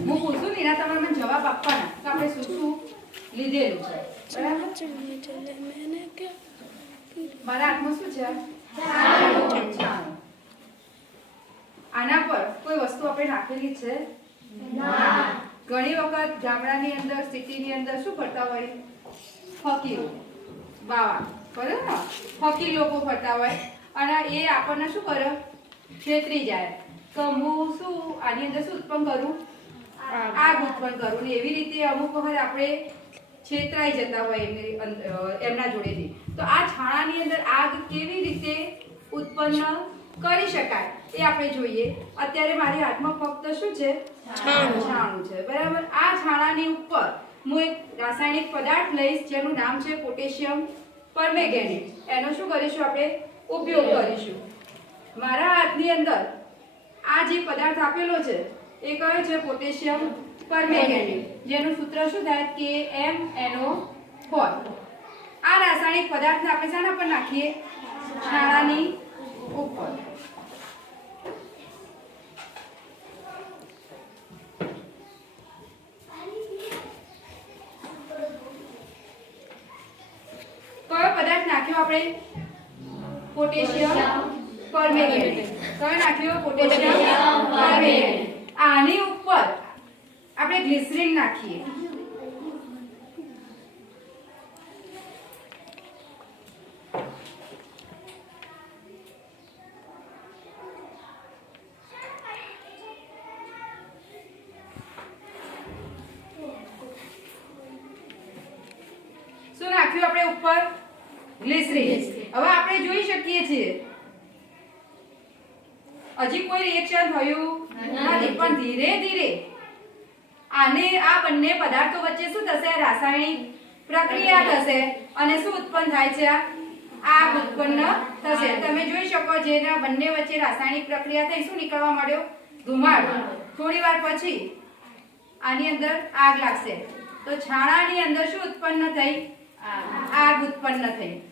હું પૂછું ને તમે મને જવાબ આપવાના કે આપણે શું શું લીધેલું છે બરાબર મારા હાથમાં શું છે છાણું આના પર કોઈ વસ્તુ આપણે નાખેલી છે ના ઘણી વખત ગામડાની અંદર સિટીની અંદર શું કરતા હોય ફકીર બાવા બરાબર ને ફકીર લોકો ફરતા હોય અને એ આપણને શું કરે છેતરી જાય તો હું શું આની અંદર શું ઉત્પન્ન કરું આગ ઉત્પન્ન કરું ને એવી રીતે અમુક વખત આપણે છેતરાઈ જતા હોય એમના જોડેથી તો આ છાણાની અંદર આગ કેવી રીતે ઉત્પન્ન કરી શકાય એ આપણે જોઈએ અત્યારે મારી હાથમાં ફક્ત શું છે છાણું છે બરાબર આ છાણાની ઉપર હું એક રાસાયણિક પદાર્થ લઈશ જેનું નામ છે પોટેશિયમ પરમેંગેનેટ એનો શું કરીશું આપણે ઉપયોગ કરીશું મારા હાથની અંદર આ જે પદાર્થ આપેલો છે એ કયો છે પોટેશિયમ પરમેંગેનેટ જેનું સૂત્ર શું થાય KMnO4 આ રાસાયણિક પદાર્થને આપણે શાના પર નાખીએ છાણાની ઉપર કયો પદાર્થ નાખ્યો આપણે પોટેશિયમ પરમેંગેનેટ કયો નાખ્યો પોટેશિયમ પરમેંગેનેટ આની ઉપર આપણે ગ્લિસરીન નાખીએ શું નાખ્યું આપણે ઉપર ગ્લિસરીન હવે આપણે જોઈ શકીએ છીએ હજી કોઈ રિએક્શન થયું નથી પણ ધીરે ધીરે આને આ બંને પદાર્થો વચ્ચે શું થશે રાસાયણિક પ્રક્રિયા થશે અને શું ઉત્પન્ન થાય છે આગ ઉત્પન્ન થશે તમે જોઈ શકો જેના બંને વચ્ચે રાસાયણિક પ્રક્રિયા થઈ શું નીકળવા માંડ્યો ધુમાડો થોડી વાર પછી આની અંદર આગ લાગશે તો છાણાની અંદર શું ઉત્પન્ન થઈ આગ ઉત્પન્ન થઈ